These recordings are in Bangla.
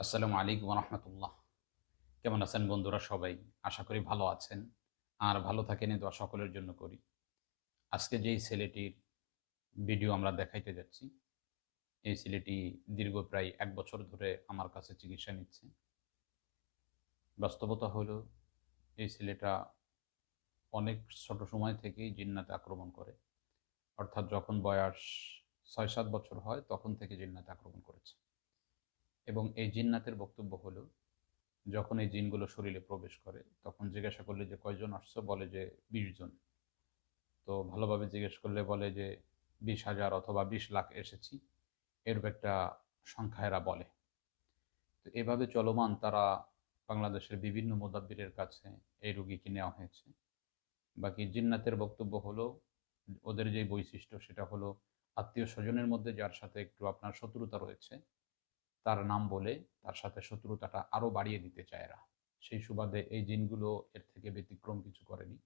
আসসালামু আলাইকুম রহমতুল্লাহ। কেমন আছেন বন্ধুরা সবাই? আশা করি ভালো আছেন। আর ভালো থাকেন দোয়া সকলের জন্য করি। আজকে যেই ছেলেটির ভিডিও আমরা দেখাইতে যাচ্ছি, এই ছেলেটি দীর্ঘ প্রায় এক বছর ধরে আমার কাছে চিকিৎসা নিচ্ছে। বাস্তবতা হলো, এই ছেলেটা অনেক ছোট সময় থেকেই জিন্নাতে আক্রমণ করে। অর্থাৎ যখন বয়স ছয় সাত বছর হয়, তখন থেকে জিন্নাতে আক্রমণ করেছে। এবং এই জিন্নাতের বক্তব্য হলো, যখন এই জিনগুলো শরীরে প্রবেশ করে, তখন জিজ্ঞাসা করলে যে কয়জন আসছো? বলে যে বিশ জন। তো ভালোভাবে জিজ্ঞেস করলে বলে যে বিশ হাজার অথবা বিশ লাখ এসেছি। এরূপ একটা সংখ্যা এরা বলে। তো এভাবে চলমান তারা বাংলাদেশের বিভিন্ন মোদাব্বিরের কাছে এই রুগীকে নেওয়া হয়েছে। বাকি জিন্নাতের বক্তব্য হলো, ওদের যে বৈশিষ্ট্য সেটা হলো, আত্মীয় স্বজনের মধ্যে যার সাথে একটু আপনার শত্রুতা রয়েছে তার নাম বলে তার সাথে শত্রুতাটা আরও বাড়িয়ে দিতে চায় এরা। সেই সুবাদে এই জিনগুলো এর থেকে ব্যতিক্রম কিছু করেনি।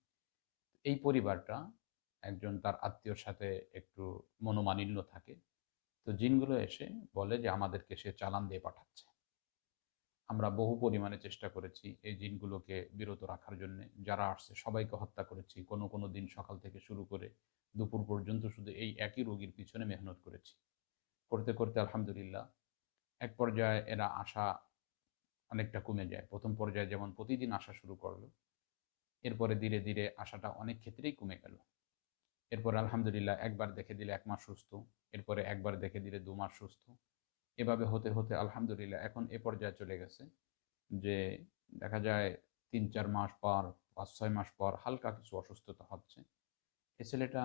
এই পরিবারটা একজন তার আত্মীয়র সাথে একটু মনোমালিন্য থাকে। তো জিনগুলো এসে বলে যে, আমাদেরকে সে চালান দিয়ে পাঠাচ্ছে। আমরা বহু পরিমাণে চেষ্টা করেছি এই জিনগুলোকে বিরত রাখার জন্য। যারা আসছে, সবাইকে হত্যা করেছি, কোনো কোনো দিন সকাল থেকে শুরু করে দুপুর পর্যন্ত শুধু এই একই রোগীর পিছনে মেহনত করেছি। করতে করতে আলহামদুলিল্লাহ এক পর্যায়ে এরা আসা অনেকটা কমে যায়। প্রথম পর্যায়ে যেমন প্রতিদিন আসা শুরু করল, এরপরে ধীরে ধীরে আসাটা অনেক ক্ষেত্রেই কমে গেল। এরপর আলহামদুলিল্লাহ একবার দেখে দিলে এক মাস সুস্থ, এরপরে একবার দেখে দিলে দু মাস সুস্থ। এভাবে হতে হতে আলহামদুলিল্লাহ এখন এ পর্যায়ে চলে গেছে যে দেখা যায় তিন, চার মাস পর, পাঁচ, ছয় মাস পর হালকা কিছু অসুস্থতা হচ্ছে। এ ছেলেটা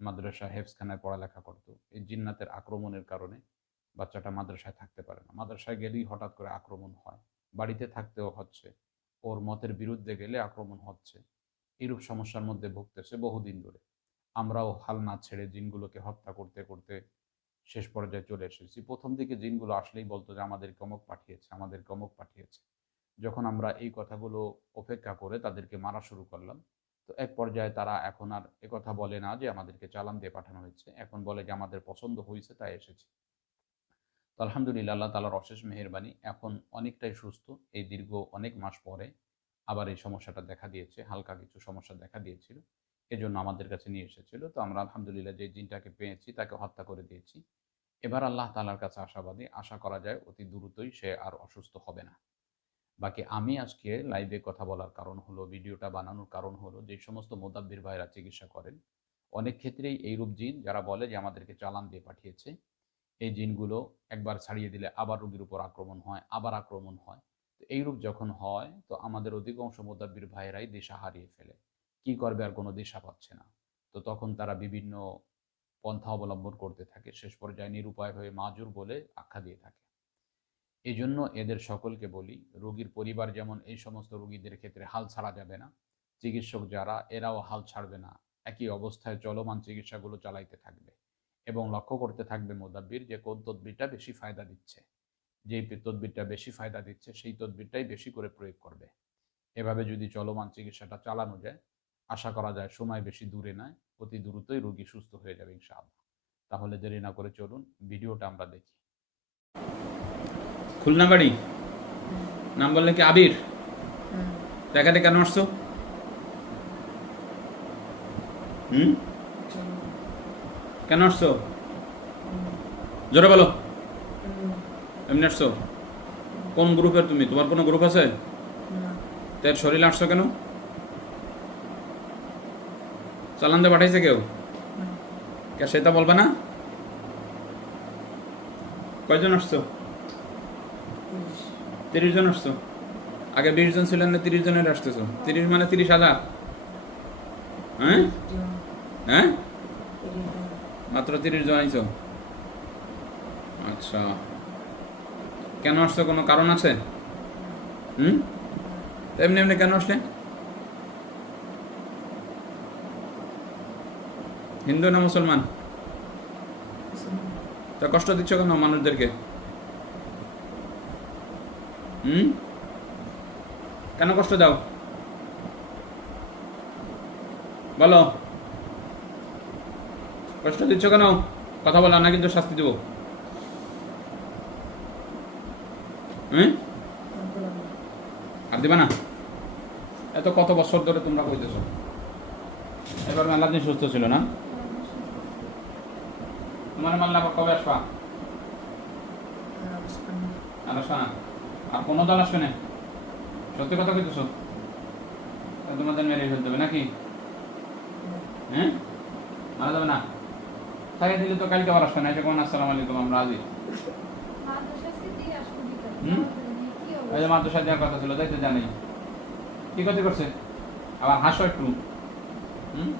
মাদ্রাসা হেফসখানায় পড়ালেখা করতো। এই জিন্নাতের আক্রমণের কারণে বাচ্চাটা মাদ্রাসায় থাকতে পারে না। মাদ্রাসায় গেলেই হঠাৎ করে আক্রমণ হয়। বাড়িতে থাকতেও হচ্ছে। ওর মতের বিরুদ্ধে গেলে আক্রমণ হচ্ছে। এরূপ সমস্যার মধ্যে ভুগতেছে বহুদিন ধরে। আমরাও হাল না ছেড়ে জিনগুলোকে হত্যা করতে করতে শেষ পর্যায়ে চলে এসেছি। প্রথম দিকে জিনগুলো আসলেই বলতো যে আমাদের কমক পাঠিয়েছে আমাদের কমক পাঠিয়েছে। যখন আমরা এই কথাগুলো অপেক্ষা করে তাদেরকে মারা শুরু করলাম, তো এক পর্যায়ে তারা এখন আর কথা বলে না যে, আমাদেরকে চালান দিয়ে পাঠানো হয়েছে। এখন বলে যে, আমাদের পছন্দ হয়েছে তাই এসেছি। আলহামদুলিল্লাহ, আল্লাহ তালার অশেষ মেহরবানি। এখন অনেকটাই সুস্থ। এই দীর্ঘ অনেক মাস পরে আবার এই সমস্যাটা দেখা দিয়েছে, হালকা কিছু সমস্যা দেখা দিয়েছিল। এজন্য আমাদের কাছে নিয়ে এসেছিল। তো আমরা আলহামদুলিল্লাহ যে জিনটাকে পেয়েছি, তাকে হত্যা করে দিয়েছি। এবার আল্লাহ তালার কাছে আশাবাদী, আশা করা যায় অতি দ্রুতই সে আর অসুস্থ হবে না। বাকি আমি আজকে লাইভে কথা বলার কারণ হলো, ভিডিওটা বানানোর কারণ হলো, যে সমস্ত মোদাব্বির ভাইরা চিকিৎসা করেন, অনেক ক্ষেত্রেই এইরূপ জিন যারা বলে যে আমাদেরকে চালান দিয়ে পাঠিয়েছে এই জিনগুলো একবার ছাড়িয়ে দিলে আবার রোগীর উপর আক্রমণ হয়, আবার আক্রমণ হয়। তো এইরূপ যখন হয়, তো আমাদের অধিকাংশ মোদাব্বির ভাইয়েরাই দিশা হারিয়ে ফেলে। কি করবে আর কোনো দিশা পাচ্ছে না। তো তখন তারা বিভিন্ন পন্থা অবলম্বন করতে থাকে, শেষ পর্যায়ে নিরুপায় হয়ে মাজুর বলে আখ্যা দিয়ে থাকে। এই জন্য এদের সকলকে বলি, রোগীর পরিবার যেমন এই সমস্ত রোগীদের ক্ষেত্রে হাল ছাড়া যাবে না, চিকিৎসক যারা, এরাও হাল ছাড়বে না। একই অবস্থায় চলমান চিকিৎসাগুলো চালাইতে থাকবে। এবং লক্ষ্য করতে থাকবে মোদাব্বির যে কোন তদবিরটা বেশি ফায়দা দিচ্ছে। যেই তদবিরটা বেশি ফায়দা দিচ্ছে সেই তদবিরটাই বেশি করে প্রয়োগ করবে। এভাবে যদি চলমান চিকিৎসাটা চালানো যায় আশা করা যায় সময় বেশি দূরে নয় অতি দ্রুতই রোগী সুস্থ হয়ে যাবে ইনশাআল্লাহ। তাহলে দেরি না করে চলুন ভিডিওটা আমরা দেখি। খুলনা বাড়ি? নাম বললে কি আবির দেখাতে কেন আসছো? হুম? কেন আসছো? জোরে বলো। এমনি আসছো? কোন গ্রুপের তুমি? তোমার কোনো গ্রুপ আছে? তার শরীরে আসছো কেন? চালান দিয়ে পাঠাইছে কেউ? কে সেটা বলবে না? কয়জন আসছো? তিরিশ। জন আসছো? আগে বিশ জন ছিলেন না তিরিশ জনের আসতেছো? তিরিশ মানে তিরিশ হাজার। হ্যাঁ? হ্যাঁ? মাত্র তিরিশ জন আইছো? আচ্ছা। কেন আসছো? কোনো কারণ আছে? হুম? এমনি এমনি কেন আসলে? হিন্দু না মুসলমান? তা কষ্ট দিচ্ছ কেন মানুষদেরকে? হুম? কেন কষ্ট দাও? বলো। কষ্ট দিচ্ছ কেন? কথা বলা না কিন্তু শাস্তি দেবো। আর দিবা না? এত কত বছর ধরে তোমরা কইতেছো এবার মেলা দিন সুস্থ ছিল না? তোমার মাল্লা কবে আসবা? আর আসবা না? আর কোনো দল আসবে না? সত্যি কথা কইতেছো? তোমাদের মেরে ফেলতে হবে নাকি? হ্যাঁ? মারা যাবে না? খাইয়ে দিলে তো কালকে আবার আসবে, না এটা কোন, আসসালামু আলাইকুম, আমরা আজই হুম? ওই যে মাদ্রাসা দেওয়ার কথা ছিল যাইতে জানি। কি ক্ষতি করছে? আবার হাসো একটু। হুম?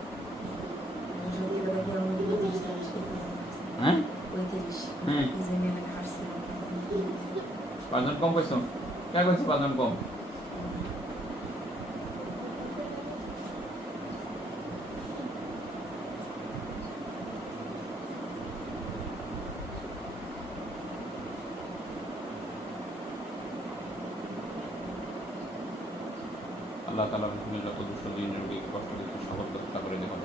হ্যাঁ? হ্যাঁ পাঁচজন কম কইছো কে কইছো পাঁচজন কম? আল্লাহ তালা বিসমিল্লাহ দুশো দিন রোগীকে কষ্ট দিতে সবল প্রতিষ্ঠা করে দেবেন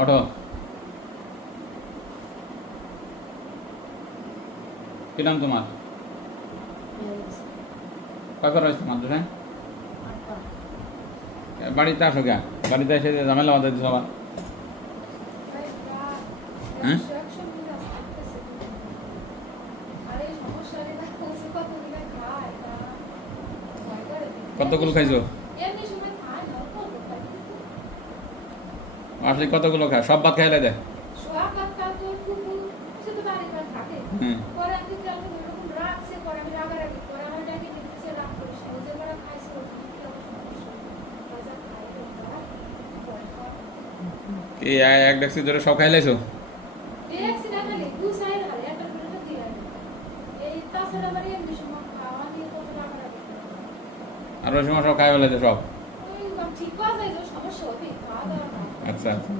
ওঠো। কি নাম তোমার? কয়বার হয়েছে মাদ্রাসায় বাড়িতে আসো কে বাড়িতে এসে ঝামেলা বাধা দিছো আবার? হ্যাঁ? কতগুলো খাইছো? আসলে কতগুলো খায় সব ভাত খাইলে দেয় হুম পরে আমি কেমন এরকম রাখছে পরে আমি রাগারাগি পরে আমার ডাকে নিতেছে রাগ করিস না ওদের বড় খাইছে ওদের কি অবস্থা বাজার খাই ওরা পরে খাওয়া কি এ- এক ডেক্সি ধরে সব খাইলাইছো দেখছি না খালি দু সাইড হারে একটা করে তো দিয়ে এই তাছাড়া আবার এমনি সময় খাওয়া নিয়ে কত রাগারাগি করে। আর ওই সময় সব খাই ফেলাইছো সব? ঠিক আচ্ছা আচ্ছা।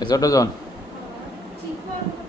এই ছোট জন? ঠিক পাওয়া